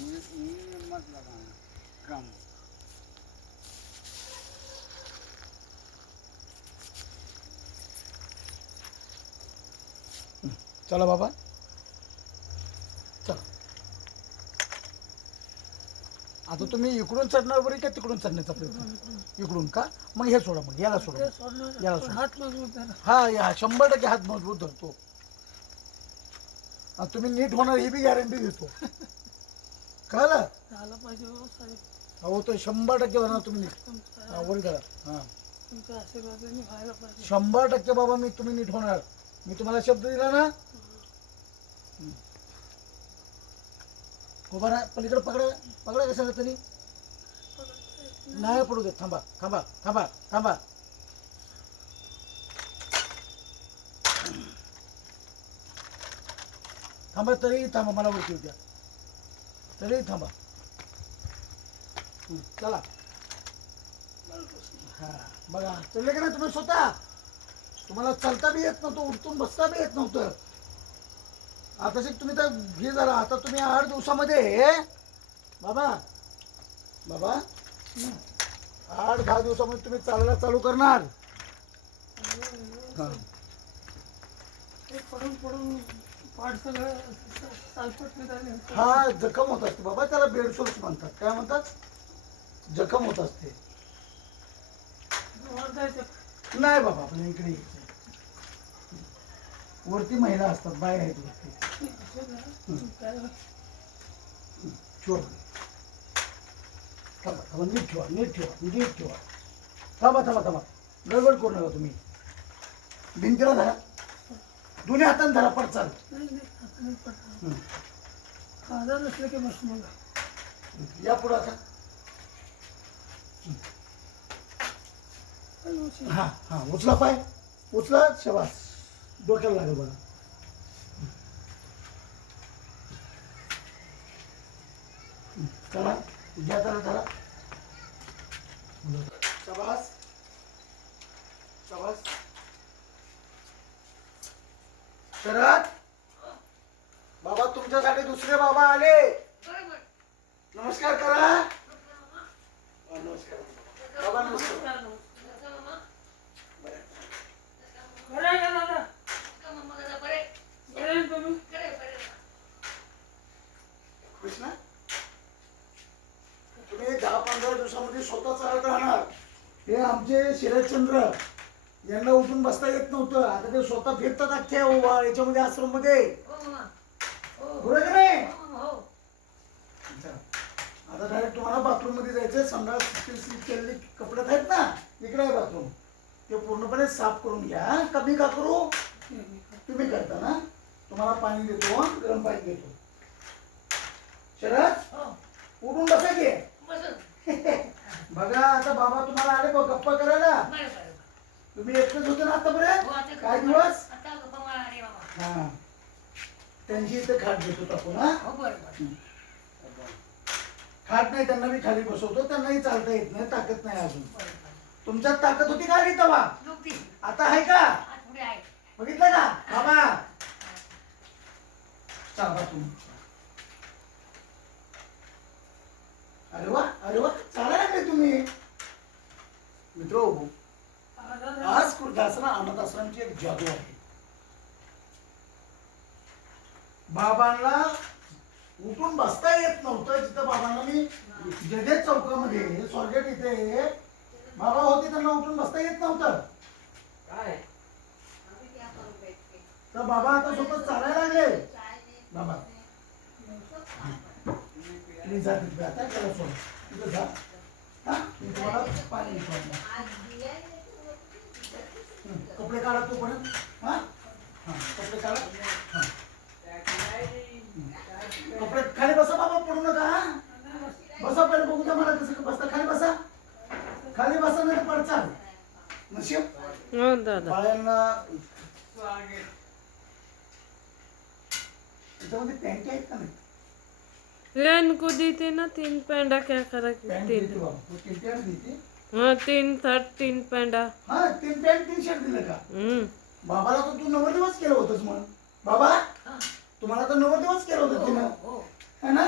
मत लगाना कम। चला बाबा चला. आता तुम्ही इकडून चढणार बरी का तिकडून चढण्याचा प्रयत्न? इकडून का? मग हे सोडा, मग याला सोडा, याला सोडा. हात मजबूत धरा. हा या 100% हात मजबूत धरतो. तुम्ही नीट होणार ही बी गॅरंटी देतो. कळलं? झालं पाहिजे हो साहेब. अहो तो 100% होणार तुम्ही नीट. तुमचा वर करा. हा तुमच्या आशीर्वादाने व्हायला पाहिजे. 100% बाबा मी तुम्ही नीट होणार. मी तुम्हाला शब्द दिला ना. उभा राहा. पलीकडे पकडा. पकडा कशाला तरी. नाही पडू देत. थांबा थांबा थांबा थांबा. थांबा तरी थांबा. मला वरती द्या तरी थांबा. चला. हा बघा चलले का नाही तुम्ही स्वतः? तुम्हाला चालता बी येत नव्हतं, उठून बसता बी येत नव्हतं. आता तुम्ही तर हे झाला. आता तुम्ही 8 दिवसामध्ये बाबा बाबा 8-10 दिवसामध्ये तुम्ही चालायला चालू करणार. ते पडून पडून पाठ सगळं सालपट निघाले. हा जखम होत असते बाबा. त्याला बेडसोर्स म्हणतात. काय म्हणतात? जखम होत असते. वर जायचं. नाही बाबा आपल्या इकडे यायचं. वरती महिला असतात, बाय आहेत वरती. ठेवा. थांबा थांबा. नीट ठेवा, नीट ठेवा, नीट ठेवा. थांबा थांबा थांबा. गडबड करू नका तुम्ही. भिंतीला धरा. दोन्ही हाताने धरा. पडचाल. नाही नाही आता नाही पडणार. आधार नसलं की बस मला. या पुढं आता. हा हा उचला पाय. उचला. शबास. डोक्याला लागेल बघा. चला घ्या त्याला धरा. शबास शबास. शरद बाबा तुमच्यासाठी दुसरे बाबा आले. नमस्कार करा. नमस्कार बाबा. नमस्कार. बरं आहे का दादा? बरं आहे तुम्ही? कृष्णा तुम्ही 10-15 दिवसामध्ये स्वतः चालत राहणार. हे आमचे शरदचंद्र यांना उठून बसता येत नव्हतं. आता ते स्वतः फिरतात अख्ख्या याच्यामध्ये आश्रम मध्ये. बरोबर का नाही? आता डायरेक्ट तुम्हाला बाथरूम मध्ये जायचं. संडास केलेले कपडे आहेत ना, इकडे आहे बाथरूम. ते पूर्णपणे साफ करून घ्या. कमी का करू? तुम्ही करता ना. तुम्हाला पाणी देतो, गरम पाणी देतो. शरद उठून बसा की. बघा आता बाबा तुम्हाला आले बघ गप्पा करायला. तुम्ही एकटेच होते ना आतापर्यंत काय दिवस. हा त्यांची इथे खाट देतो टाकून. हा खाट नाही त्यांना मी खाली बसवतो. त्यांनाही चालता येत नाही, ताकद नाही अजून. तुमच्यात ताकद होती का रे तेव्हा? आता आहे का? बघितलं का बाबा? चाला तुम्ही. अरे वा अरे वा. चालायला लागले तुम्ही. मित्र आज कृतासना अनाथ आश्रमची एक जादू आहे. बाबांना उठून बसता येत नव्हतं. जिथं बाबांना मी जगेत चौकामध्ये स्वारगेट इथे बाबा होते त्यांना उठून बसता येत नव्हतं. काय तर बाबा आता स्वतः चालायला लागले. बाबा तुम्ही जा तिथे. आता त्याला सोड तिथं जा. हा मी तुम्हाला पाणी कपडे काढा तोपर्यंत. हा हा कपडे काढा. हा कपडे खाली बसा बाबा. पडू नका. बसा पहिले बघू द्या मला कसं बसता. खाली बसा. खाली बसा नाही पडचाल. नशीब बाळ्यांना त्याच्यामध्ये पॅन्ट आहेत का नाही? इनको दी थी ना 3 पेंडा. क्या करा? पॅन्ट 3 देते बाबा. तो 3 पॅन्ट देते. हाँ 3 शर्ट 3 पेंडा. हा 3 पॅन्ट 3 शर्ट दिलं का? बाबाला तर तू 9 दिवस केलं होतंस म्हणून. बाबा तुम्हाला तर 9 दिवस केलं होतं तिनं है ना.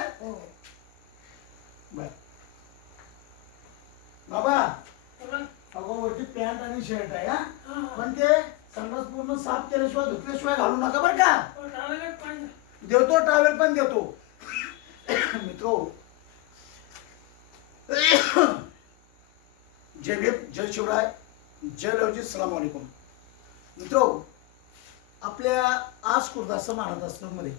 कॉटनची शर्ट आहे हा हा. पण ते संडास पूर्ण साफ केल्याशिवाय धुतल्याशिवाय घालू नका बरं का. टावेल पाहिजे. देतो टावेल पण देतो मित्रो. जय भीम, जय शिवराय, जय लवजी, सलाम वालेकुम. मित्रो, आपल्या आज कुर्दासम अनाथ आश्रममध्ये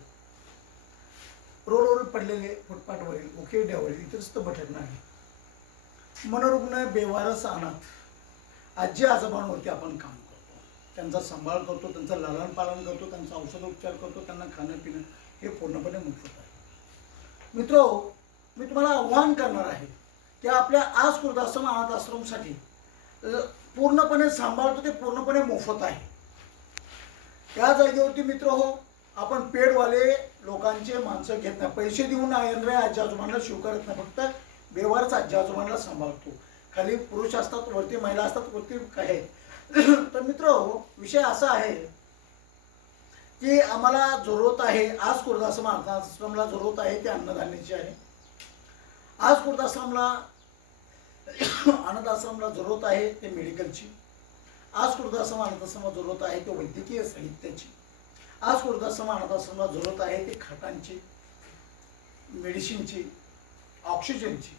रोडवर पडलेले फुटपाथवरील उखेड्यावरील इतरस्त भटकणारे मनोरुग्ण, बेवारस, अनाथ आजी आजोबांवरती आपण काम करतो. त्यांचा सांभाळ करतो, त्यांचं लालन पालन करतो, त्यांचा औषधोपचार करतो, त्यांना खाणं पिणं हे पूर्णपणे मोफत आहे. मित्रो, मी तुम्हाला आव्हान करणार आहे की आपल्या आज कुर्दासम अनाथ आश्रमसाठी पूर्णपणे सांभाळतो ते पूर्णपणे मोफत आहे. त्या जागेवरती मित्र हो, आपण पेडवाले लोकांचे माणसं घेत नाही, पैसे देऊन येणाऱ्या आजी आजोबांना शिव करत नाही, फक्त बेवारच आजी आजोबांना सांभाळतो. खाली पुरुष असतात, वरती महिला असतात, वरती काय. तर मित्र हो, विषय असा आहे की आम्हाला जरूरत आहे आज कुर्दासम अनाथ आश्रमला जरूरत आहे ते अन्नधान्याची आहे. आज कुर्दासमला अनाथ आश्रमला जरूरत आहे ते मेडिकलची. आज कुर्दासम अनाथ आश्रमला जरूरत आहे ते वैद्यकीय साहित्याची. आज कुर्दासम अनाथ आश्रमला जरूरत आहे ते खाटांची, मेडिसिनची, ऑक्सिजनची.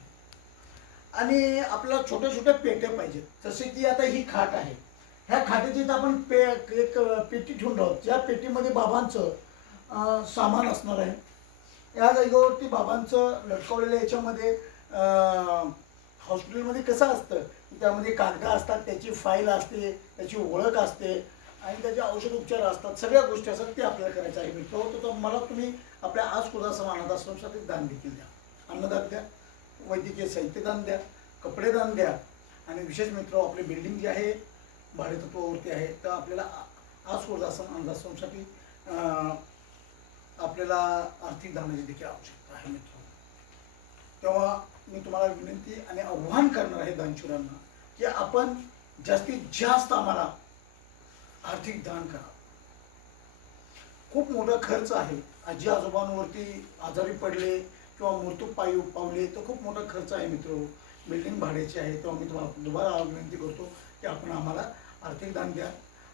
आणि आपल्याला छोट्या छोट्या पेट्या पाहिजेत. जसे की आता ही खाट आहे, ह्या खाटेची आपण एक पेटी ठेवून राहतो. ज्या पेटीमध्ये बाबांचं सामान असणार आहे. या जागेवरती बाबांचं लटकवलेलं याच्यामध्ये हॉस्पिटलमध्ये कसं असतं, त्यामध्ये कागद असतात, त्याची फाईल असते, त्याची ओळख असते आणि त्याचे औषधोपचार असतात, सगळ्या गोष्टी असतात, ते आपल्याला करायचं आहे. मित्र तर मला तुम्ही आपल्या आज कुर्दासम अनाथ आश्रमसाठी दान देखील द्या. अन्नदान द्या, वैद्यकीय साहित्य दान द्या, कपडे दान द्या. आणि विशेष मित्र, आपली बिल्डिंग जी आहे भाडेतत्वावरती आहे, तर आपल्याला आज कुर्दासम अनाथ आश्रमसाठी आपल्याला आर्थिक दानाची देखील आवश्यकता आहे मित्र. तेव्हा मी तुम्हाला विनंती आणि आव्हान करणार आहे दानशूरांना की आपण जास्तीत जास्त आम्हाला आर्थिक दान करा. खूप मोठा खर्च आहे. आजी आजोबांवरती आजारी पडले किंवा मृत्यू पावले तर खूप मोठा खर्च आहे मित्र. बिल्डिंग भाड्याची आहे. तेव्हा मी तुम्हाला दुबारा विनंती करतो की आपण आम्हाला आर्थिक दान द्या,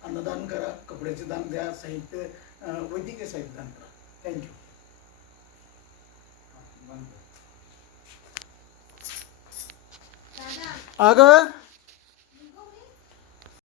अन्नदान करा, कपड्याचे दान द्या, साहित्य वैद्यकीय साहित्य दान करा. थँक्यू. अगं